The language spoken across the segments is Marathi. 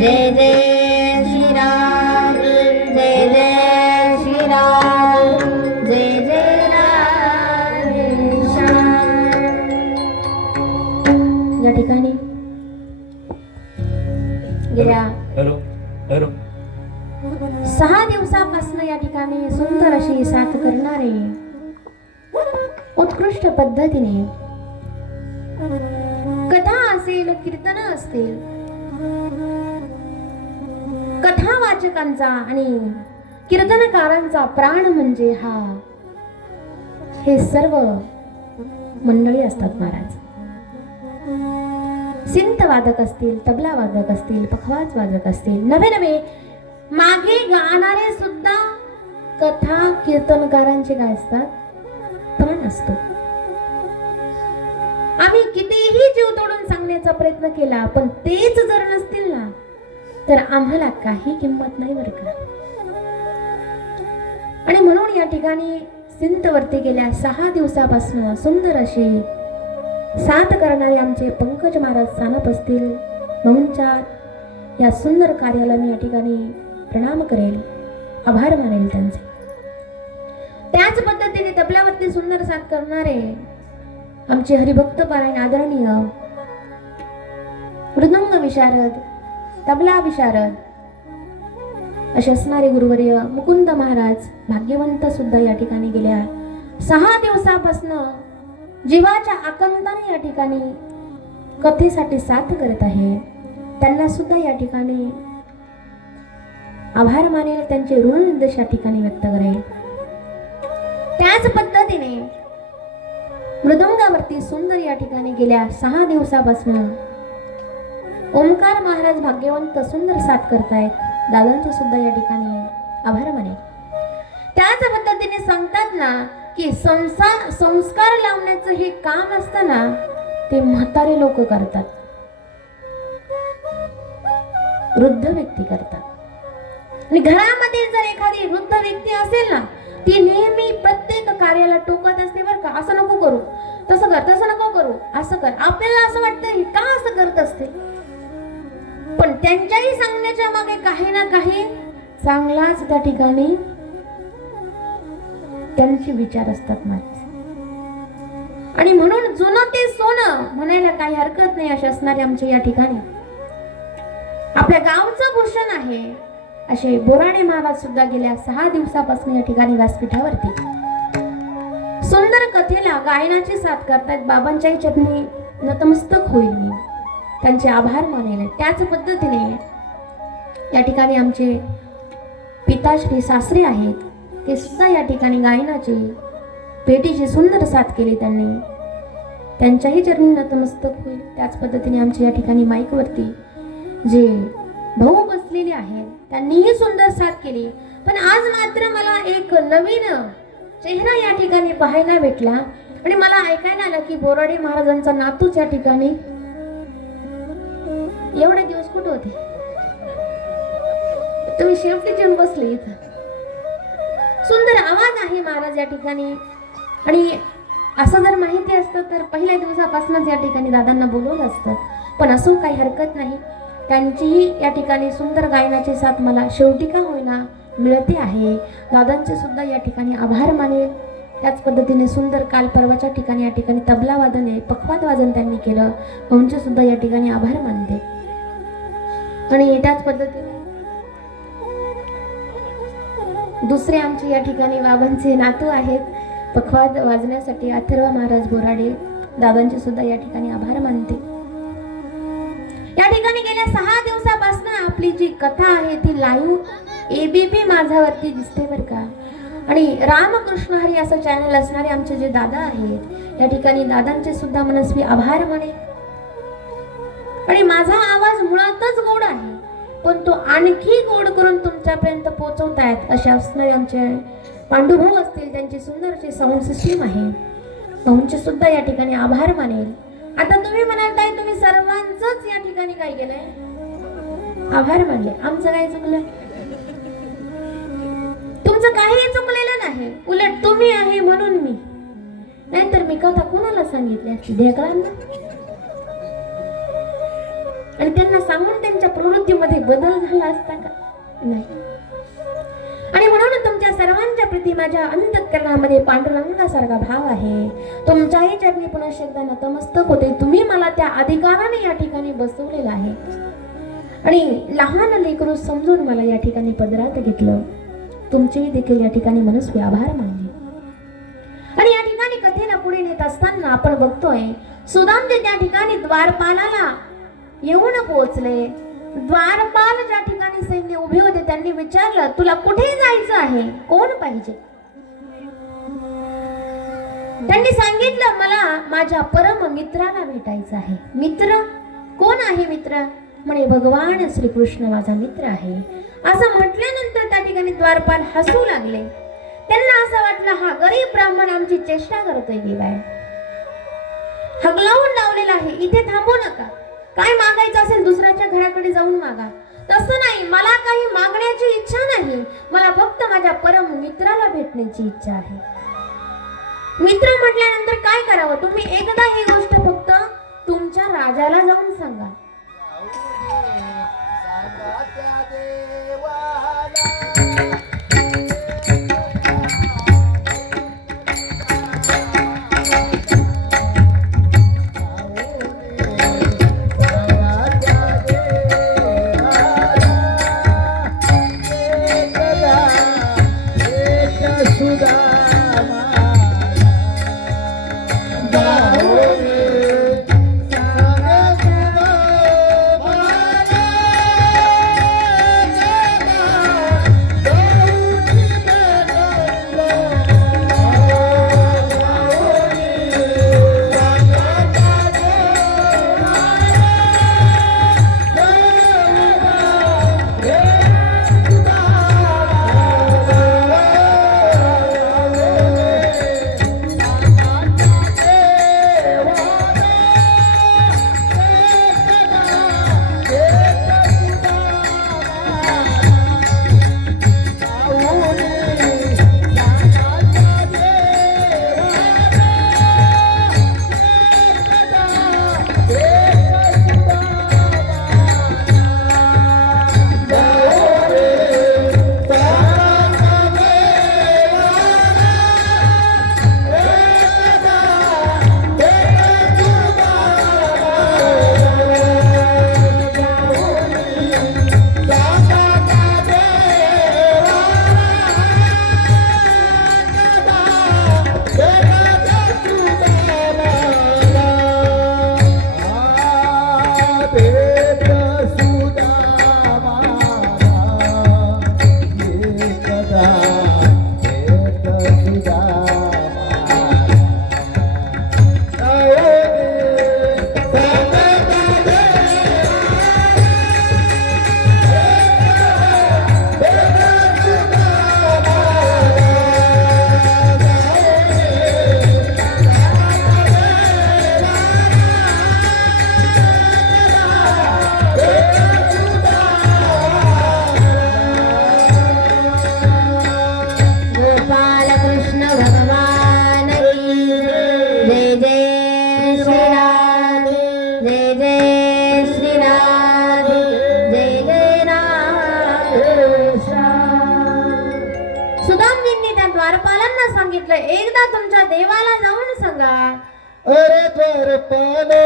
जय जय श्रीराम, जय जय श्रीराम, जय जय राधेश्याम. या ठिकाणी गेल्या 6 दिवसापासून या ठिकाणी सुंदर अशी साथ करणारे उत्कृष्ट पद्धतीने कथा असेल, कीर्तन असतील, कथा वाचकांचा आणि कीर्तनकारांचा प्राण म्हणजे हे सर्व मंडळी असतात महाराज. सिंत वादक असतील, तबला वादक असतील, पखवाज वादक असतील, नवे नवे मागे गाणारे सुद्धा कथा कीर्तनकारांचे काय असतात, प्राण असतो. आम्ही कितीही जीव तोडून सांगण्याचा प्रयत्न केला, पण तेच जर नसतील ना तर आम्हाला काही किंमत नाही बरं का. आणि म्हणून या ठिकाणी सिंतवरती गेल्या 6 दिवसापासून सुंदर अशी साथ करणारे आमचे पंकज महाराज सानप असतील, मौनच्या या सुंदर कार्याला मी या ठिकाणी प्रणाम करेल, आभार मानेल त्यांचे. त्याच पद्धतीने तबल्यावरती सुंदर साथ करणारे आमचे हरिभक्त पारायण आदरणीय मृदंग विशारद, तबला विशारद असे असणारे गुरुवर्य मुकुंद महाराज भाग्यवंत सुद्धा या ठिकाणी गेल्या 6 दिवसापासून जीवाच्या आकंताने या ठिकाणी कथेसाठी साथ करत आहे. त्यांना सुद्धा या ठिकाणी आभार मानेल, त्यांचे ऋण निर्देश या ठिकाणी व्यक्त करेल. त्याच पद्धतीने मृदंगावरती सुंदर या ठिकाणी गेल्या 6 दिवसापासून ओमकार महाराज भाग्यवंत सुंदर साथ करतायत. दादांचे सुद्धा या ठिकाणी आभार मानेल. त्याच पद्धतीने सांगतात ना की संस्कार लावण्याचं हे काम असतं ना ते म्हातारे लोक करतात, वृद्ध व्यक्ती करतात. आणि घरामध्ये जर एखादी वृद्ध व्यक्ती असेल ना ती नेहमी प्रत्येक कार्याला टोकत असते बरं का, असं नको करू, तसं कर, तसं नको करू, असं कर. आपल्याला असं वाटतं हे का असं करत असते, पण त्यांच्याही सांगण्याच्या मागे काही ना काही चांगलाच त्या ठिकाणी त्यांचे विचार असतात महाराज. आणि म्हणून जुनं ते सोनं म्हणायला काही हरकत नाही असे असणारे आमचे या ठिकाणी आपल्या गावचं भूषण आहे असे बोराडे महाराज सुद्धा गेल्या 6 दिवसापासून या ठिकाणी व्यासपीठावरती सुंदर कथेला गायनाची साथ करतायत. बाबांच्याही चरणी नतमस्तक होईल मी, त्यांचे आभार मानेल. त्याच पद्धतीने या ठिकाणी आमचे पिताश्री सासरे आहेत, ते सुद्धा या ठिकाणी गायनाची पेटीची सुंदर साथ केली त्यांनी, त्यांच्याही चरणी नतमस्तक होईल. त्याच पद्धतीने आमच्या या ठिकाणी माईकवरती जे भाऊ बसलेले आहेत त्यांनीही सुंदर साथ केली. पण आज मात्र मला एक नवीन चेहरा या ठिकाणी पाहायला भेटला आणि मला ऐकायला आलं की बोराडे महाराजांचा नातूच या ठिकाणी. एवढे दिवस कुठे होते तुम्ही? शेवटी येऊन बसले इथं. सुंदर आवाज आहे महाराज या ठिकाणी. आणि असं जर माहिती असतं तर पहिल्या दिवसापासूनच या ठिकाणी दादांना बोलवलं असतं, पण असं काही हरकत नाही. त्यांचीही या ठिकाणी सुंदर गायनाची साथ मला शेवटी का होईना मिळते आहे. दादांचे सुद्धा या ठिकाणी आभार मानेल. त्याच पद्धतीने सुंदर काल परवाच्या ठिकाणी या ठिकाणी तबला वादन आहे, पखवाद वादन त्यांनी केलं, म्हणून सुद्धा या ठिकाणी आभार मानते. आणि त्याच पद्धतीने दुसरे आमचे या ठिकाणी बाबांचे नातू आहेत पखवाद वाजण्यासाठी अथर्व महाराज बोराडे, दादांचे सुद्धा या ठिकाणी आभार मानते. या ठिकाणी गेल्या 6 दिवसापासून आपली जी कथा आहे ती लाईव्ह ABP माझावरती दिसते बरं का. आणि रामकृष्ण हरी असं चॅनल असणारे आमचे जे दादा आहेत या ठिकाणी दादांचे सुद्धा मनस्वी आभार माने. आणि माझा आवाज मुळातच गोड आहे, पण तो आणखी गोड करून तुमच्यापर्यंत पोहोचवतायत असे असणारे आमचे पांडुभाऊ असतील, त्यांची सुंदर अशी साऊंड सिस्टीम आहे, भाऊंचे सुद्धा या ठिकाणी आभार मानेल. आता तुम्ही म्हणाल ताई तुम्ही सर्वांचंच या ठिकाणी काय केलंय, आभार मानले. आमचं काय चुकलं? तुमचं काही चुकलेलं नाही, उलट तुम्ही आहे म्हणून मी, नाहीतर मी कथा कोणाला सांगितली असती? ढेकळांना. आणि त्यांना सांगून त्यांच्या प्रवृत्तीमध्ये बदल झाला असता का? नाही. आणि म्हणून तुमच्या सर्वांच्या प्रती माझ्या अंतःकरणामध्ये पांडुरंगासारखा भाव आहे. तुमच्याही चरणी पुन्हा एकदा नतमस्तक होते. तुम्ही मला त्या अधिकाराने या ठिकाणी बसवलेलं आहे आणि लहान लेकरू समजून मला या ठिकाणी पदरात घेतलं. तुमचेही देखील या ठिकाणी मनस्वी आभार मानले. आणि या ठिकाणी कथेला पुढे नेत असताना आपण बघतोय सुदामजी त्या ठिकाणी द्वारपालाला येऊन पोहोचले. द्वारपाल ज्या ठिकाणी सैन्य उभे होते त्यांनी विचारलं, तुला कुठे जायचं आहे, कोण पाहिजे? त्यांनी सांगितलं, मला माझ्या परम मित्राला भेटायचं आहे. मित्र कोण आहे? मित्र म्हणे भगवान श्रीकृष्ण माझा मित्र आहे. असं म्हटल्यानंतर त्या ठिकाणी द्वारपाल हसू लागले. त्यांना असं वाटलं, हा गरीब ब्राह्मण आमची चेष्टा करतोय की काय? हगलावून लावलेला आहे, इथे थांबू नका. काय मागायचं असेल दुसऱ्याच्या घराकडे जाऊन मागा. तसं नाही, मला काही मागण्याची इच्छा नाही. मला फक्त माझ्या परम मित्राला भेटण्याची इच्छा आहे. मित्र म्हटल्यानंतर काय करावं? तुम्ही एकदा ही गोष्ट फक्त तुमच्या राजाला जाऊन सांगा. सांगितलं, एकदा तुमच्या देवाला जाऊन सांगा. अरे द्वारपालो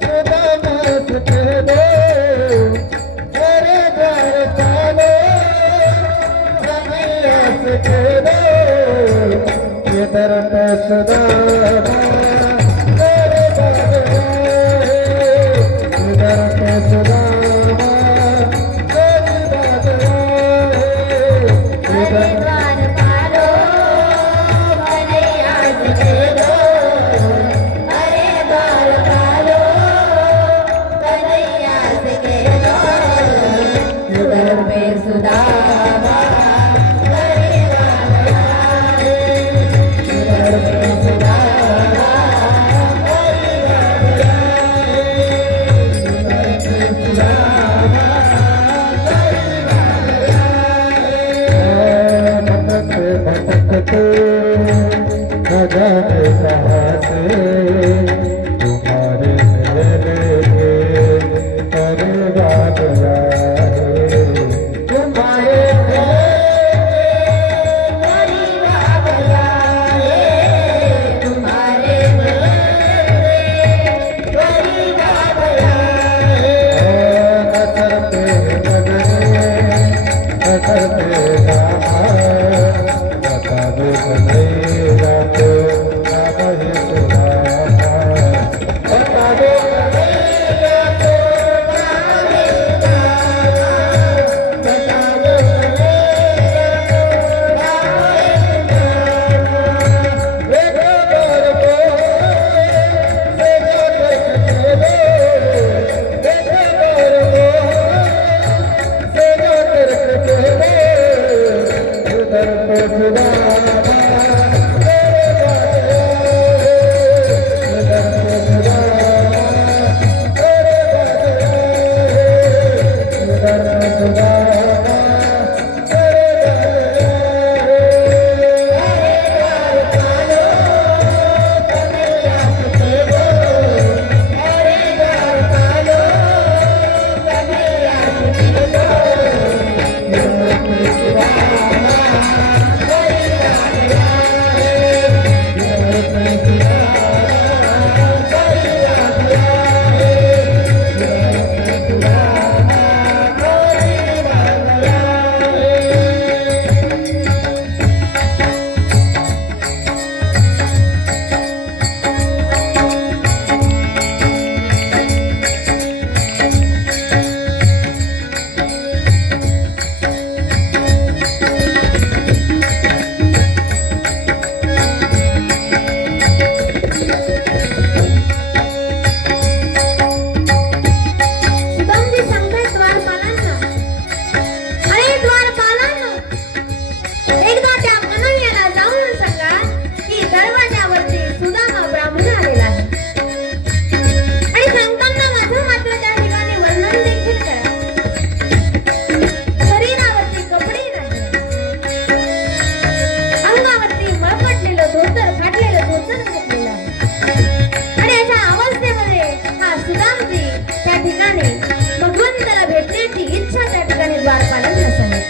सुदामास दे, अरे द्वारपालो रमैयास दे, ये धर्म सुदामा अरे बाबा, ये धर्म सुदामा अरे बाबा, ये धर्म सुदामा गया है तुम्हारे सुदामजी सांगतायत द्वारपालांना, अरे द्वारपालांनो, एकदा त्या कन्हैयाला जाऊन सांगा की दरवाजावरती सुदामा ब्राह्मण आलेला आहे. आणि सांगताना माझं मात्र त्या ठिकाणी वर्णन देखील करा. शरीरावरती कपडे नाही, अंगावरती मळपटलेलं धोतर, फाटलेलं धोतर घातलेलं आहे. आणि अशा अवस्थेमध्ये हा सुदामजी त्या ठिकाणी भगवंताला भेटण्याची इच्छा त्या ठिकाणी द्वारपालांना सांगितली.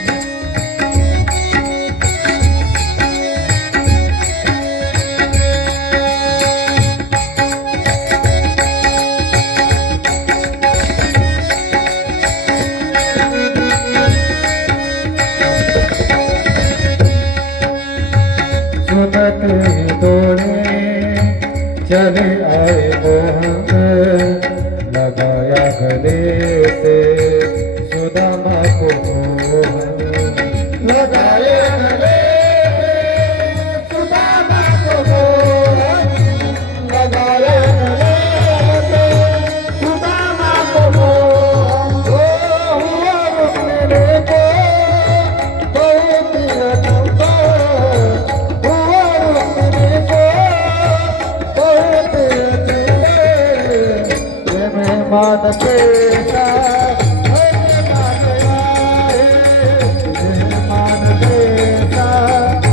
सुनते तोड़े चले आए मोहन लगाया गले से सुदामा को मोहन लगाया गले से सुदामा को मोहन लगाया गले से सुदामा को मोहन हुआ रुकने को बहुत तुमको हुआ रुकने को बहुत मेहमान के साथ मेहमान के साथ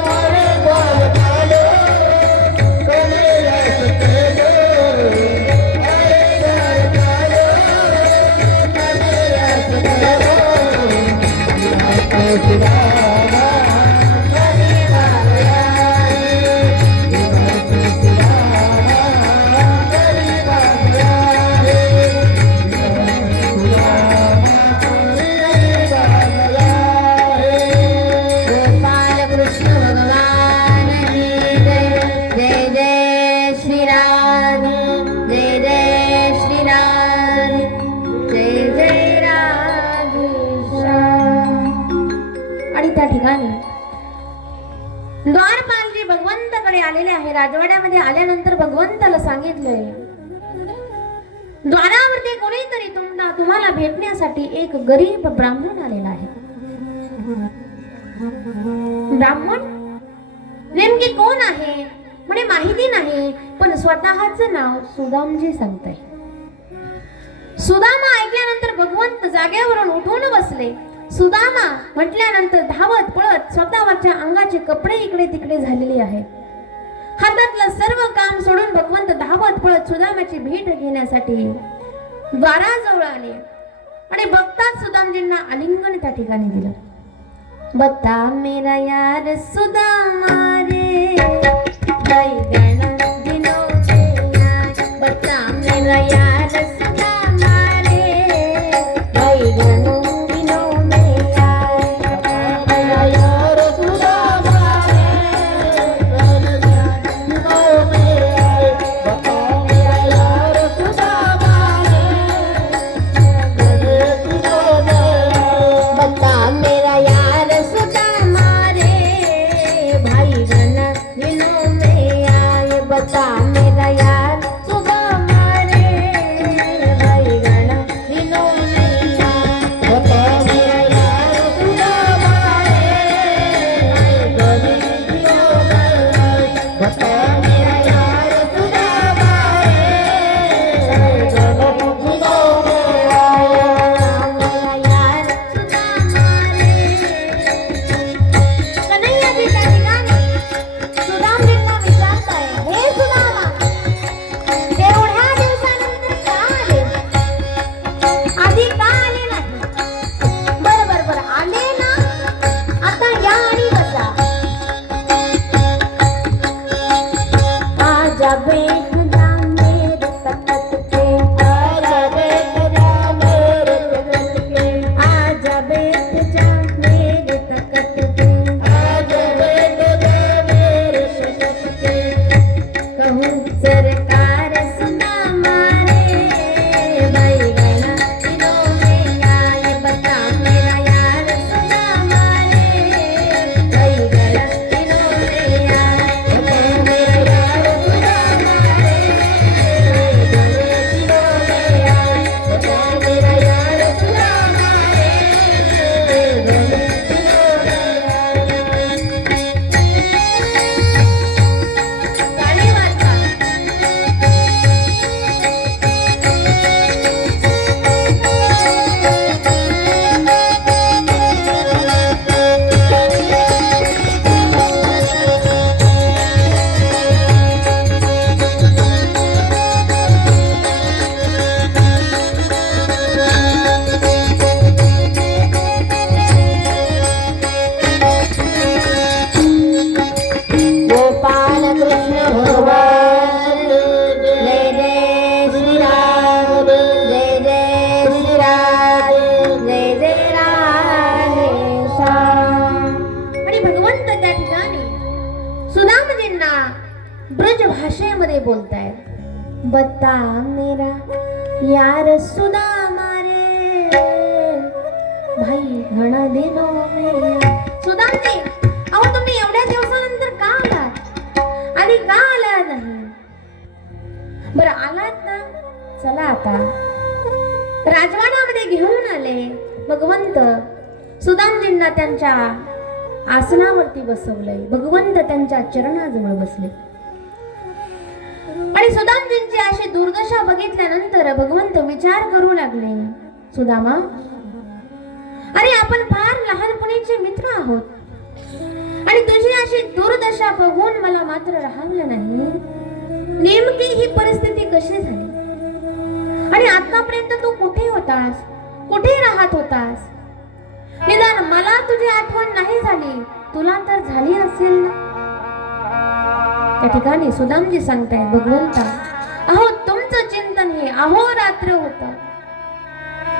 हमारे बाल कालो कले रखते दो अरे बाल कालो कले रखते दो गोपाल कृष्ण भगवान की जय. जय जय श्री राम, जय जय श्री राम, जय जय राधेश्याम. आणि त्या ठिकाणी द्वारपालजी भगवंताकडे आलेले आहे. राजवाड्यामध्ये आल्यानंतर भगवंताला सांगितलंय, द्वारावरती कोणीतरी तुम्हाला भेटण्यासाठी एक गरीब ब्राह्मण आलेला आहे. ब्राह्मण नेमके कोण आहे म्हणे माहिती नाही, पण स्वतःचं नाव सुदामजी सांगताय. सुदामा ऐकल्यानंतर भगवंत जागेवरून उठून बसले. सुदामा म्हटल्यानंतर धावत पळत स्वतःवरच्या अंगाचे कपडे इकडे तिकडे झालेले आहे. हातात घरातलं सर्व काम सोडून भगवंत धावत पळत सुदामाची भेट घेण्यासाठी द्वाराजवळ आले आणि बघताच सुदामजींना आलिंगन त्या ठिकाणी दिलं. बता मेरा यार सुदामा रे बैगन दिनों में आए. बता मेरा यार सुदामा रे बैगन दिनों में आए. मेरा यार सुदामा दिनों में आए. बता मेरा यार सुदामा दिनों में आए. बता मेरा यार सुदामा रे भाई गण दिनों में आए. बता मेरा यार सुदामा रे भाई गण दिनों में आए. बता मेरा यार सुदामा दिनों में आए. बता मेरा यार सुदामा दिनों में आए. मेरा यार सुदामा रे. कन्हैयाजी त्या ठिकाणी सुदामजींना विचारताय, हे सुदामा एवढ्या दिवसानंतर का आले? आधी का आले नाही? बर आले ना, आता या आणि बसा. आजा बैठ जा मेरे तख्त पे. आजा बैठ जा मेरे तख्त पे. आजा बैठ जा मेरे तख्त पे. आजा बैठ जा मेरे तख्त पे. कहूँ सरकार सुदामा रे बैगन दिनों में आए. बता मेरा यार सुदामा रे बैगन दिनों में आए. बता मेरा यार सुदामा दिनों में आए. बता मेरा यार सुदामा दिनों में आए. गाणे वाचा. गोपाल कृष्ण भगवान जय जय श्री राम. जय जय श्री राम. जय जय राधेश्याम. आणि भगवंत त्या ठिकाणी सुदामजींना ब्रज भाषेमध्ये बोलतायत. बता मेरा यार सुदामा रे भाई घण दिनों में आए. सुदामजी, अहो तुम्ही एवढ्या दिवसानंतर का आलात? आणि का आला नाही? बरं आलात ना, चला आता राजवाड्यामध्ये घेऊन आले. भगवंत सुदामजींना त्यांच्या आसनावरती बसवलंय. भगवंत त्यांच्या चरणाजवळ बसले आणि सुदामजींची अशी दुर्दशा बघितल्यानंतर भगवंत विचार करू लागले. सुदामा, अरे आपण फार लहानपणीचे मित्र आहोत आणि तुझी अशी दुर्दशा बघून मला मात्र राहवलं नाही. नेमकी ही परिस्थिती कशी झाली आणि आतापर्यंत तू कुठे होतास, कुठे राहत होतास? निदान मला तुझी आठवण नाही झाली, तुला तर झाली असेल ना. त्या ठिकाणी सुदामजी सांगताय, भगवंता अहो तुमचं चिंतन हे अहोरात्र होतं.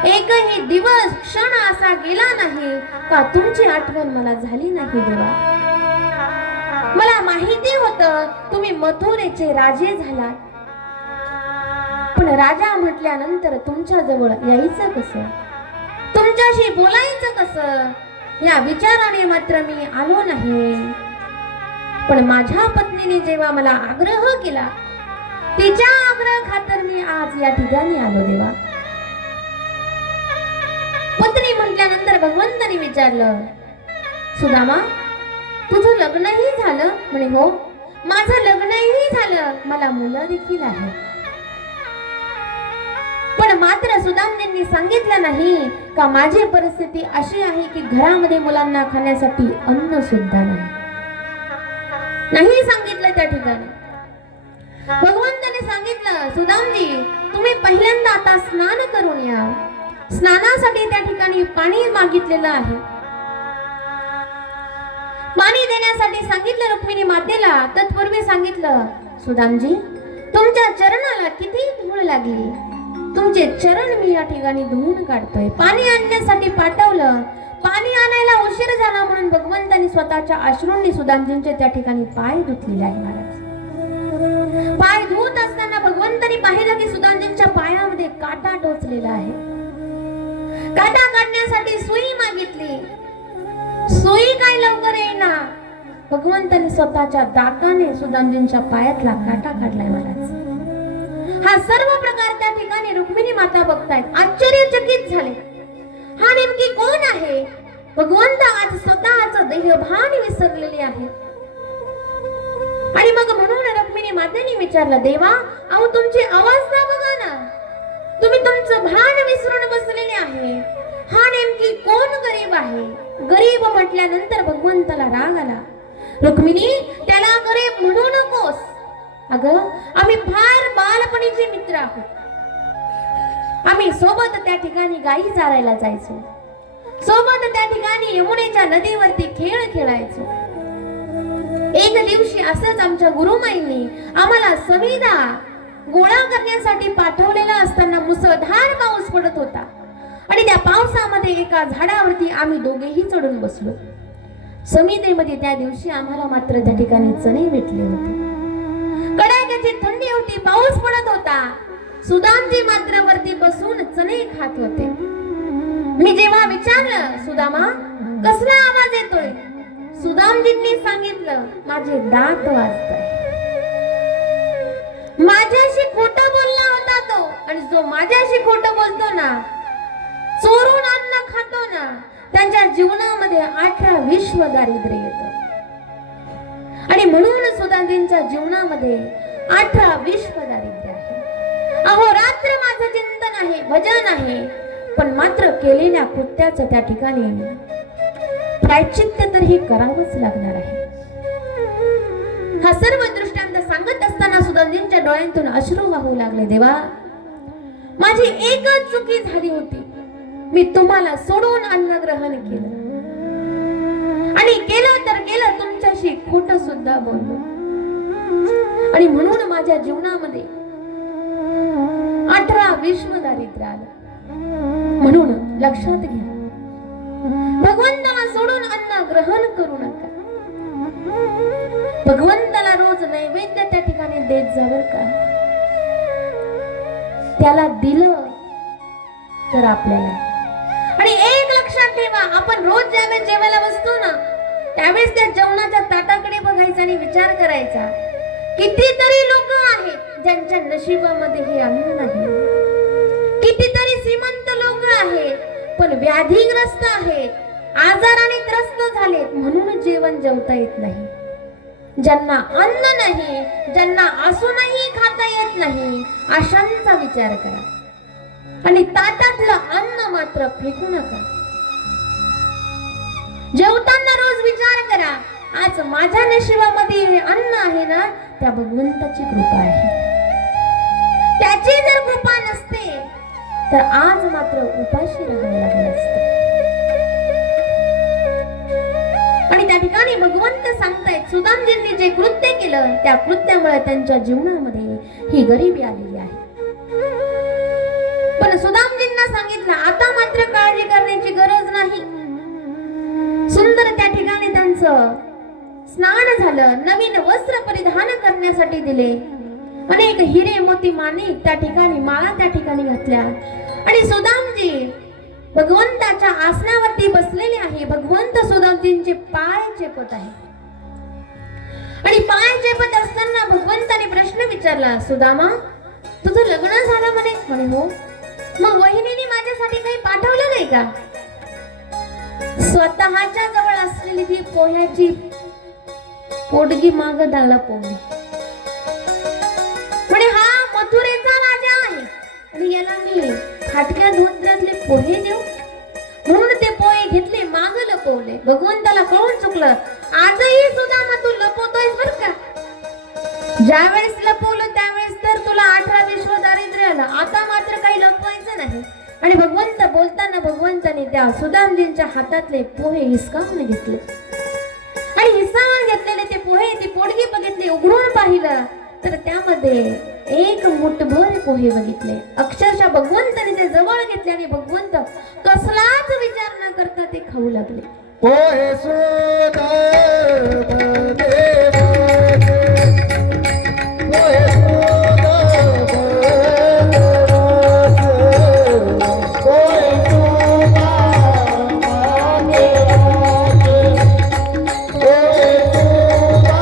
एकही दिवस क्षण असा गेला नाही का तुमची आठवण मला झाली नाही देवा. मला माहिती होतं तुम्ही मथुरेचे राजे झालात, पण राजा म्हटल्यानंतर तुमच्या जवळ यायचं कसं, तुमच्याशी बोलायचं कसं, या विचाराने मात्र मी आलो नाही. पण माझ्या पत्नीने जेव्हा मला आग्रह केला, तिच्या आग्रह खातर मी आज या ठिकाणी आलो देवा. पत्नी म्हटल्यानंतर भगवंताने विचारलं, सुदामा तुझं लग्नही झालं? म्हणे हो, माझं लग्नही झालं, मला मुलं देखील आहे. पण मात्र सुदामजींनी सांगितलं नाही का माझी परिस्थिती अशी आहे की घरामध्ये मुलांना खाण्यासाठी अन्न सुद्धा नाही सांगितलं त्या ठिकाणी. भगवंताने सांगितलं, सुदामजी तुम्ही पहिल्यांदा आता स्नान करून या. स्नानासाठी त्या ठिकाणी पाणी मागितलेलं आहे. पाणी देण्यासाठी सांगितलं रुक्मिणी मातेला. तत्पूर्वी सांगितलं, सुदामजी तुमच्या चरणाला किती धूळ लागली, तुमचे चरण मी या ठिकाणी धुवून काढतोय. पाणी आणण्यासाठी पाठवलं. पाणी आणायला उशीर झाला म्हणून भगवंतांनी स्वतःच्या अश्रूंनी सुदामजींचे त्या ठिकाणी पाय धुतलेले आहे. महाराज पाय धुत असताना भगवंतांनी पाहिलं की सुदामजींच्या पायामध्ये काटा टोचलेला आहे. काटा काढण्यासाठी सुई मागितली. सुई काय लवकर येईना. भगवंतांनी स्वतःच्या दाताने सुदामजींच्या पायातला काटा काढलाय. महाराज हा सर्व प्रकार त्या ठिकाणी रुक्मिणी माता बघतायत, आश्चर्यचकित झाले. हा नेमकी कोण आहे? भगवंत आज स्वतःच देहभान विसरलेले आहे. आणि मग म्हणून रुक्मिणी मातेने विचारलं, देवा अहो तुमची अवस्था बघा ना, तुम्ही तुमचं भान विसरून बसलेले आहे. हा नेमकी कोण गरीब आहे? गरीब म्हटल्यानंतर भगवंताला राग आला. रुक्मिणी त्याला गरीब म्हणू नकोस. अगं आम्ही फार बालपणीचे मित्र आहोत. आम्ही सोबत त्या ठिकाणी गायी चारायला जायचो, सोबत त्या ठिकाणी यमुनेच्या नदीवरती खेळ खेळायचो. एक दिवशी असंच आमच्या गुरुमाईंनी आम्हाला समिधा गोळा करण्यासाठी पाठवलेला असताना मुसळधार पाऊस पडत होता आणि त्या पावसामध्ये एका झाडावरती आम्ही दोघेही चढून बसलो. समिधेमध्ये त्या दिवशी आम्हाला मात्र त्या ठिकाणी चणे भेटले होते. कडाक्याची थंडी होती, पाऊस पडत होता. सुदामजी मात्र वरती बसून चणे खात होते. मी जेव्हा विचारलं, सुदामा कसला आवाज येतोय? सुदामजींनी सांगितलं, माझे दात वाजताय. माझ्याशी खोटं बोलला होता तो. आणि जो माझ्याशी खोटं बोलतो ना, चोरून अन्न खातो ना, त्यांच्या जीवनामध्ये 18-20 दारिद्र्य येतं. आणि म्हणून सुदामजींच्या जीवनामध्ये 18-20 दारिद्र्य आहे. अहो रात्र माझं चिंतन आहे, भजन आहे, पण मात्र केलेल्या कृत्याचं त्या ठिकाणी प्रायश्चित्त तर हे करावंच लागणार आहे. हा सर्व दृष्टांत सांगत असताना सुदामजींच्या डोळ्यांतून अश्रू वाहू लागले. देवा माझी एकच चुकी झाली होती, मी तुम्हाला सोडून अन्न ग्रहण केलं आणि केलं तर केलं तुमच्याशी खोटं सुद्धा बोललो. आणि म्हणून माझ्या जीवनामध्ये 18-20 दारिद्र्य आलं. म्हणून लक्षात घ्या, भगवंताला सोडून अन्न ग्रहण करू नका. भगवंताला रोज नैवेद्य त्या ठिकाणी देत जावर का. त्याला दिलं तर आपल्याला. आणि एक लक्षात ठेवा, आपण रोज ज्यावेळेस जेवायला बसतो ना, त्यावेळेस त्या जेवणाच्या ताटाकडे बघायचा आणि विचार करायचा, कितीतरी लोक आहेत ज्यांच्या नशिबामध्ये हे अन्न नाही. कितीतरी श्रीमंत लोक आहेत पण व्याधीग्रस्त आहेत, आजाराने त्रस्त झालेत, म्हणून जेवण जेवता येत नाही. ज्यांना अन्न नाही, ज्यांना असूनही खाता येत नाही, अशांचा विचार करा. आणि ताटातलं अन्न मात्र फेकू नका. जेवताना रोज विचार करा, आज माझ्या नशिबामध्ये हे अन्न आहे ना, त्या भगवंताची कृपा आहे. त्याची जर कृपा नसते तर आज मात्र उपाशी राहावं लागलं असतं. आणि त्या ठिकाणी भगवंत सांगतायत, सुदामजींनी जे कृत्य केलं त्या कृत्यामुळे त्यांच्या जीवनामध्ये ही गरिबी आलेली आहे. पण सुदामजींना सांगितलं, आता मात्र काळजी करण्याची गरज नाही. सुंदर त्या ठिकाणी त्यांचं स्नान झालं, नवीन वस्त्र परिधान करण्यासाठी दिले, अनेक हिरे मोती माणिक त्या ठिकाणी माळा त्या ठिकाणी घातल्या. आणि सुदामजी भगवंताच्या आसनावरती बसलेले आहे. भगवंत सुदामजींचे पाय चेपत आहे. आणि पाय चेपत असताना भगवंताने प्रश्न विचारला, सुदामा तुझं लग्न झालं म्हणे? म्हणे हो. मग वहिनीने माझ्यासाठी काही पाठवलं नाही का? स्वतःच्या जवळ असलेली ती पोह्याची पोटगी माग डाला पोहे. म्हणे हा मथुरेचा राजा आहे आणि याला मी खाटक्या धोत्रातले पोहे देऊ? म्हणून ते पोहे घेतले, माग लपवले. भगवंताला कळून चुकलं, आजही सुद्धा तू लपवतोयस बर का. ज्या वेळेस लपवलं त्यावेळेस तर तुला 18 विश्व दारिद्र्य आलं. आता मात्र काही लपवायचं नाही. आणि भगवंत बोलताना भगवंताने त्या सुदामजींच्या हातातले पोहे हिसकावून घेतले आणि हिसकावून घेतलेले ते पोहे ती पोडगी बघितली. उघडून पाहिलं तर त्यामध्ये एक मुठभर पोहे बघितले. अक्षरशः भगवंताने ते जवळ घेतले आणि भगवंत कसलाच विचार न करता ते खाऊ लागले. पोहे सुदाम देवाचे, पोहे सुदाम देवाचे, पोहे सुदाम देवाचे, पोहे सुदाम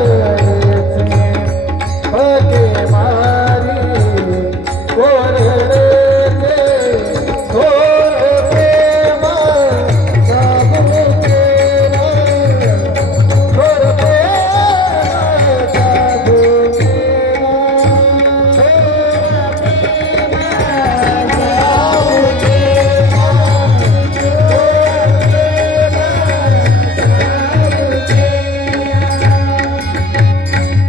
देवाचे, भगे मारी ओरडते, थोर प्रेम साबू केला, थोर प्रेम साबू केला,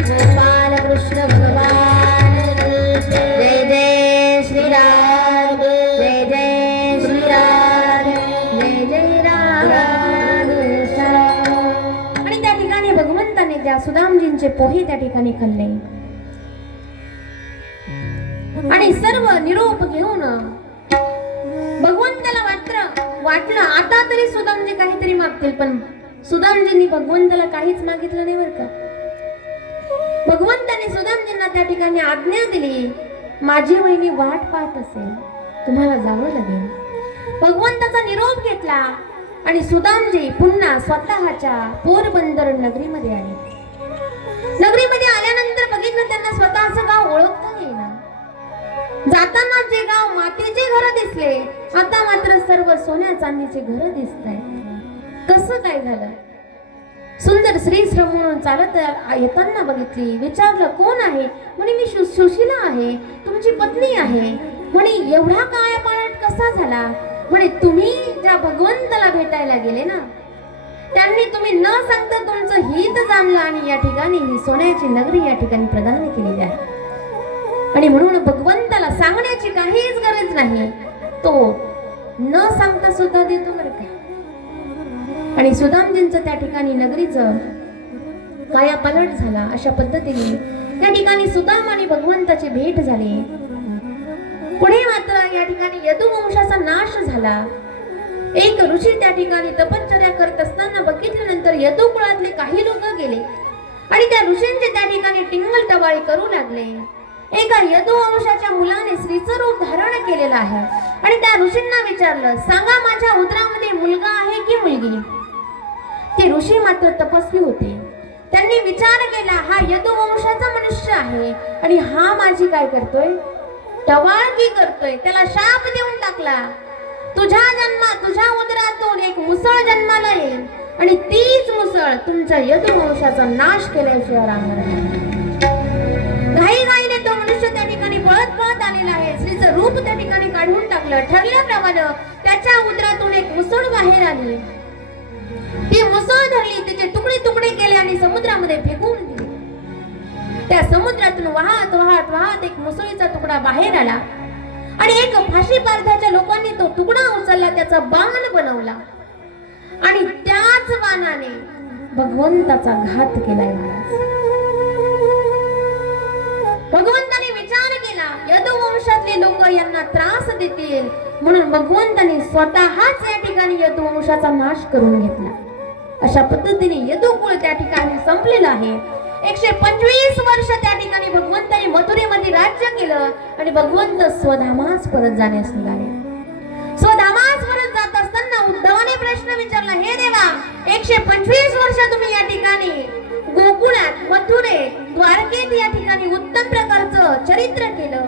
गोपाल कृष्ण भगवान जय जय श्रीराम, जय जय श्रीराम, जय जय राम. आणि त्या ठिकाणी भगवंताने त्या सुदामजींचे पोहे त्या ठिकाणी खाल्ले आणि सर्व निरोप घेऊन भगवंताला वाटलं आता तरी सुदामजी काहीतरी मागतील. पण सुदामजींनी भगवंताला काहीच मागितलं नाही बरं का. भगवंताने सुदामजींना त्या ठिकाणी आज्ञा दिली, माझी वहिनी वाट पाहत असेल, तुम्हाला जावं लागेल. भगवंताचा निरोप घेतला आणि सुदामजी पुन्हा स्वतःच्या पोरबंदर नगरीमध्ये आले. नगरीमध्ये आल्यानंतर बघितलं त्यांना स्वतःचं गाव ओळखता येईना. जाताना जे गाव मातीचे घर दिसले आता मात्र सर्व सोन्या चांदीचे घर दिसत आहे. कसं काय झालं? सुंदर श्रीश्रम म्हणून चालत येताना बघितली. विचारलं कोण आहे? म्हणे मी सुशीला आहे, तुमची पत्नी आहे. म्हणे एवढा काळा पालट कसा झाला? म्हणे तुम्ही ज्या भगवंताला भेटायला गेले ना त्यांनी तुम्ही न सांगता तुमचं हित जाणलं आणि या ठिकाणी ही सोन्याची नगरी या ठिकाणी प्रदान केलेली आहे. आणि म्हणून भगवंताला सांगण्याची काहीच गरज नाही, तो न सांगता सुद्धा देतो बरं का. आणि सुदामजींचं त्या ठिकाणी नगरीचं कायापालट झाला. अशा पद्धतीने त्या ठिकाणी सुदाम आणि भगवंताची भेट झाली. पुढे मात्र या ठिकाणी यदुवंशाचा नाश झाला. एक ऋषी त्या ठिकाणी तपश्चर्या करत असताना बघितल्यानंतर यदु कुळातले काही लोक गेले आणि त्या ऋषींचे त्या ठिकाणी टिंगल टवाळी करू लागले. एका यदुवंशाच्या मुलाने स्त्रीचं रूप धारण केलेलं आहे आणि त्या ऋषींना विचारलं, सांगा माझ्या उदरामध्ये मुलगा आहे की मुलगी? ते ऋषी मात्र तपस्वी होते. त्यांनी विचार केला, हा यदुवंशाचा मनुष्य आहे आणि हा माझी काय करतोय? टवाळकी करतोय. त्याला शाप देऊन टाकला, तुझ्या उदरातून एक मुसळ जन्माला येईल आणि तीच मुसळ तुमच्या यदुवंशाचा नाश केल्याशिवाय राहणार नाही. घाईघाईने तो मनुष्य त्या ठिकाणी पळत आलेला आहे. स्त्रीचं रूप त्या ठिकाणी काढून टाकलं. ठरल्याप्रमाणे त्याच्या उदरातून एक मुसळ बाहेर आली. ती मुसळ धरली, तिचे तुकडे तुकडे केले आणि समुद्रामध्ये फेकून दिले. त्या समुद्रातून वाहत वाहत वाहत एक मुसळीचा तुकडा बाहेर आला आणि एक फाशी पारध्याच्या लोकांनी तो तुकडा उचलला, त्याचा बाण बनवला आणि त्याच बाणाने भगवंताचा घात केलाय. भगवंताने विचार केला, यदुवंशातले लोक यांना त्रास देतील म्हणून भगवंताने स्वतःच या ठिकाणी यदुवंशाचा नाश करून घेतला. अशा पद्धतीने यदुकुळ त्या ठिकाणी संपलेलं आहे. 125 वर्ष त्या ठिकाणी भगवंताने मथुरेमध्ये राज्य केलं आणि भगवंत स्वधामास परत जाण्यास निघाले. स्वधामास परत जात असताना उद्धवाने प्रश्न विचारला, हे देवा, 125 वर्ष तुम्ही या ठिकाणी गोकुळात, मथुरेत, द्वारकेत या ठिकाणी उत्तम प्रकारचं चरित्र केलं.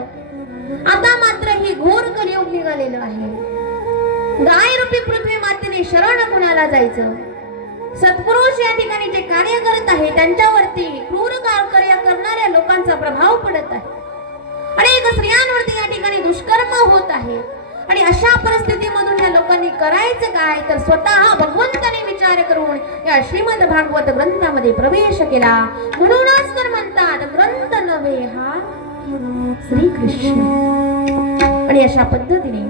आता मात्र ही घोर कलियुग निघालेलं आहे. गाय रूपी पृथ्वी मातेने शरण कुणाला जायचं? सत्पुरुष या ठिकाणी जे कार्य करत आहे त्यांच्यावरती क्रूर कार्य करणाऱ्या लोकांचा प्रभाव पडत आहे. अनेक स्त्रियांवरती या ठिकाणी दुष्कर्म होत आहे. आणि अशा परिस्थितीमधून या लोकांनी करायचं काय तर स्वतः भगवंताने विचार करून या श्रीमद भागवत ग्रंथामध्ये प्रवेश केला. म्हणूनच तर म्हणतात ग्रंथ नव्हे हा श्रीकृष्ण. आणि अशा पद्धतीने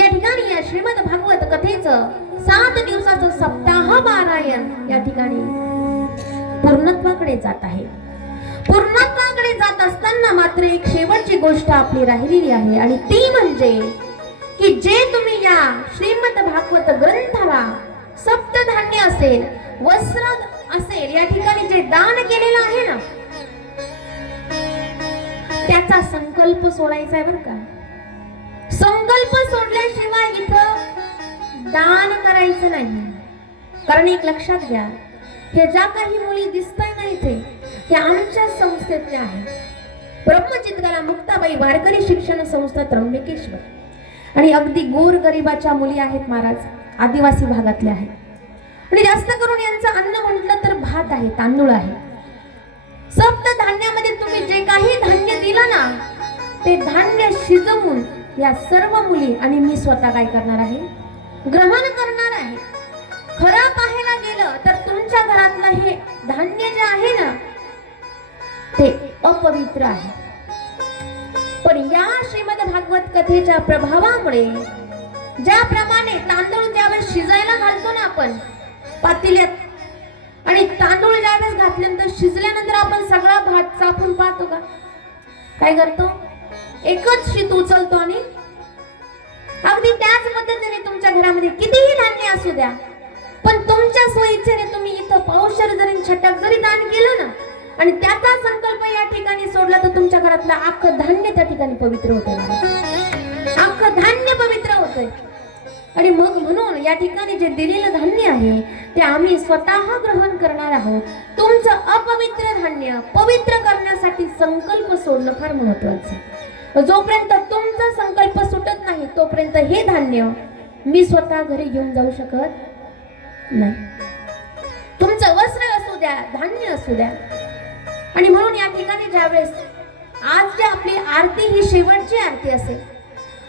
या ठिकाणी या श्रीमद भागवत कथेचं 7 दिवसाचं सप्ताह पारायण या ठिकाणी पूर्णत्वाकडे जात आहे. पूर्णत्वाकडे जात असताना मात्र एक शेवटची गोष्ट आपली राहिलेली आहे आणि ती म्हणजे की जे तुम्ही या श्रीमद भागवत ग्रंथाला सप्तधान्य असेल, वस्त्र असेल, या ठिकाणी जे दान केलेलं आहे ना, त्याचा संकल्प सोडायचा आहे बरं का. संकल्प सोडल्याशिवाय इथं दान करायचं नाही. कारण एक लक्षात घ्या, हे ज्या काही मुली दिसताय ना इथे, हे आमच्या संस्थेतल्या आहेत. ब्रह्मचितकला मुक्ताबाई वारकरी शिक्षण संस्था त्र्यंबकेश्वर. आणि अगदी गोर गरिबाच्या मुली आहेत महाराज, आदिवासी भागातल्या आहेत. आणि जास्त करून यांचं अन्न म्हटलं तर भात आहे, तांदूळ आहे. सप्त धान्यामध्ये तुम्ही जे काही धान्य दिलं ना, ते धान्य शिजवून या सर्व मुली आणि मी स्वतः काय करणार आहे, ग्रहण करणार आहे. खरं पाहायला गेलं तर तुमच्या घरातलं हे धान्य जे आहे ना, ते अपवित्र आहे. पण या श्रीमद भागवत कथेच्या प्रभावामुळे ज्याप्रमाणे तांदूळ ज्यावेळेस शिजायला घालतो ना आपण पातेल्यात, आणि तांदूळ ज्यावेळेस घातल्यानंतर शिजल्यानंतर आपण सगळा भात चापून पाहतो का, काय करतो, एकच शीत उचलतो. आणि अगदी त्याच पद्धतीने तुमच्या घरामध्ये कितीही धान्य असू द्या, पण तुमच्या सोयीने तुम्ही इथं पावशेर जरी छटाक जरी दान केलं ना, आणि त्याचा संकल्प या ठिकाणी सोडला तर तुमच्या घरातलं अख्खं धान्य त्या ठिकाणी पवित्र होतंय. अख्खं धान्य पवित्र होतंय. आणि मग म्हणून या ठिकाणी जे दिलेलं धान्य आहे ते आम्ही स्वतः ग्रहण करणार आहोत. तुमचं अपवित्र धान्य पवित्र करण्यासाठी संकल्प सोडणं फार महत्वाचं आहे. जोपर्यंत तुमचा संकल्प सुटत नाही तोपर्यंत हे धान्य मी स्वतः घरी घेऊन जाऊ शकत नाही. तुमचं वस्त्र असू द्या, धान्य असू द्या. आणि म्हणून या ठिकाणी ज्यावेळेस आज जी आपली आरती ही शेवटची आरती असेल,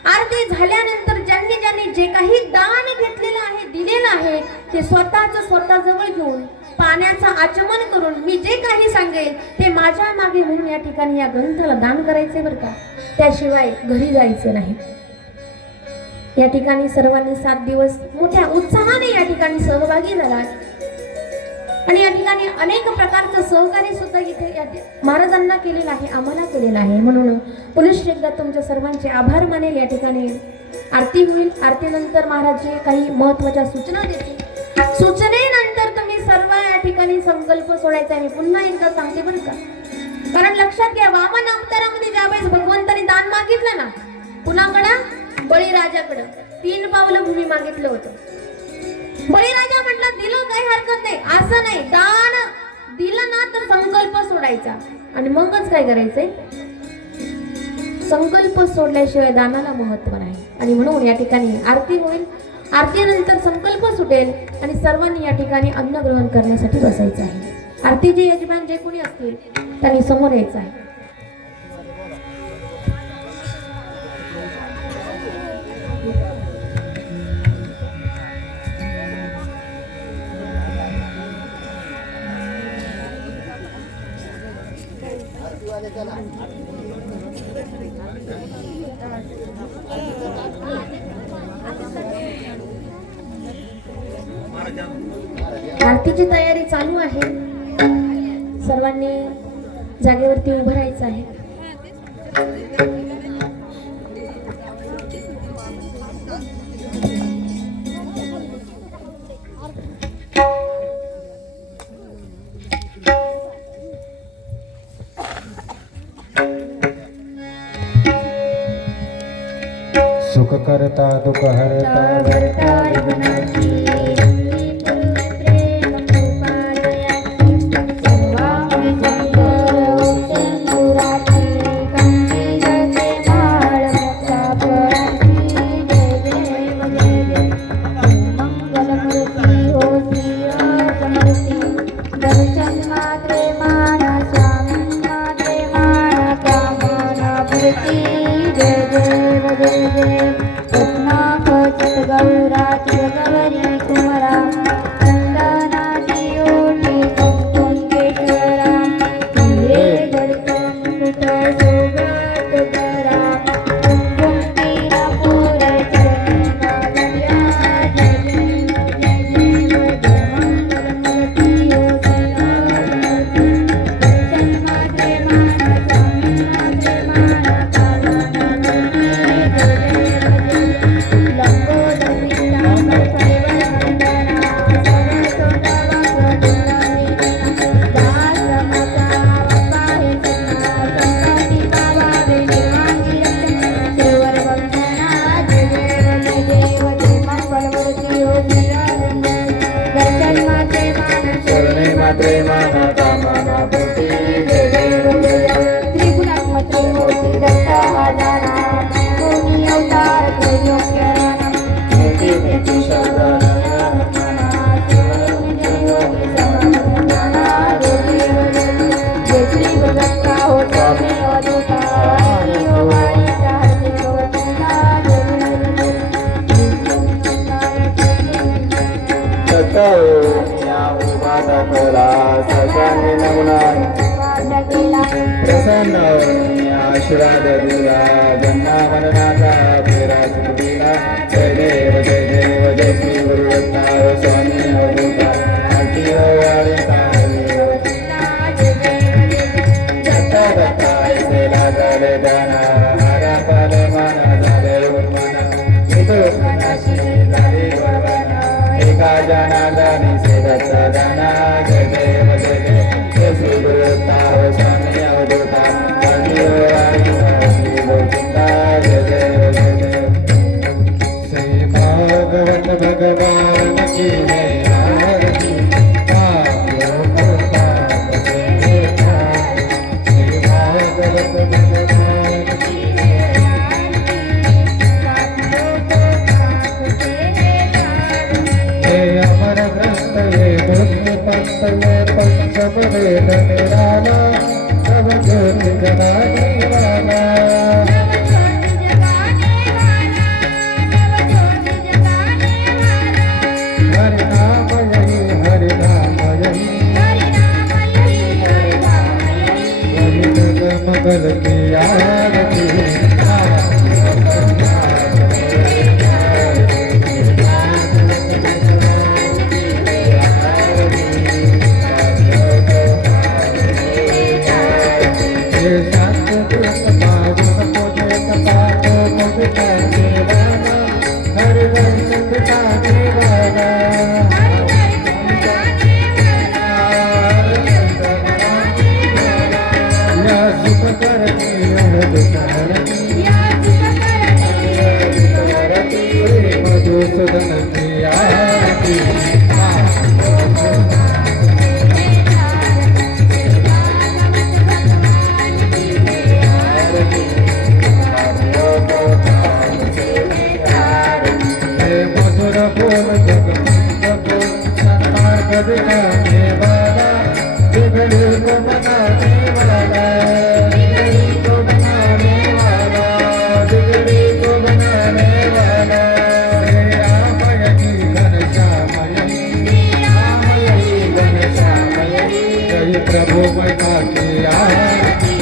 आरती झाल्यानंतर ज्यांनी ज्यांनी जे काही दान घेतलेलं आहे, दिलेलं आहे, ते स्वतः जवळ घेऊन पाण्याचं आचमन करून मी जे काही सांगेल ते माझ्या मागे म्हणून या ठिकाणी या ग्रंथाला दान करायचे बरं का. त्याशिवाय घरी जायचं नाही. या ठिकाणी सर्वांनी 7 दिवस मोठ्या उत्साहाने या ठिकाणी सहभागी झाला. आणि या ठिकाणी अनेक प्रकारचं सहकार्य सुद्धा इथे महाराजांना केलेलं आहे, आम्हाला केलेलं आहे. म्हणून पुनश्च एकदा तुमच्या सर्वांचे आभार मानेल. या ठिकाणी आरती होईल. आरतीनंतर महाराज जे काही महत्त्वाच्या सूचना देतील, सूचनेनंतर तुम्ही सर्व या ठिकाणी संकल्प सोडायचा आहे. मी पुन्हा एकदा सांगते बरं का. कारण लक्षात घ्या, वामन अवतारामध्ये ज्यावेळेस भगवंताने दान मागितलं ना, कुणाकडं, बळीराजाकडं 3 पावलं भूमी मागितलं होतं. बळीराजा म्हटलं दिलं काही हरकत नाही, असं नाही, दान दिलं ना तर संकल्प सोडायचा. आणि मगच काय करायचंय, संकल्प सोडल्याशिवाय दानाला महत्व नाही. आणि म्हणून या ठिकाणी आरती होईल. आरतीनंतर संकल्प सुटेल आणि सर्वांनी या ठिकाणी अन्न ग्रहण करण्यासाठी बसायचं आहे. आरतीचे यजमान जे कोणी असतील त्यांनी समोर यायचं आहे. आरतीची तयारी चालू आहे. सर्वांनी जागेवरती उभं राहायचं आहे. सुख करता दुख हरता जय जय आशीर्वाद दिला जन्मा मरणाचा फेरा सुटला जय देव जय श्री गुरुदत्ता स्वामी अवधूता आरती वाळी दत्ता दत्ता ऐसे लागले दाना हरा पाल माना झाले उन्माना इतो मनाशी झाली वरवना एका जनार्दनी से दत्त दाना जय देव जय श्री गुरुदत्ता स्वामी अवधूता आरती वाळी गोविंदा जय देव श्री भागवत भगवान की जय आरती अमर ग्रंथ ये बुद्धि पंथ ये पंचम वेद निराला सब ज्योति जगाने वाला हरि नाम यही वही मगल की आरती मधुसूदन की आरती मधुर बोल जग बोल संसार बदलाने वाला बिगड़ी को बनाने वाला बिगड़ी को बनाने वाला बिगड़ी को बनाने वाला श्री राम यही घनश्याम यही जय प्रभु मैया की आरती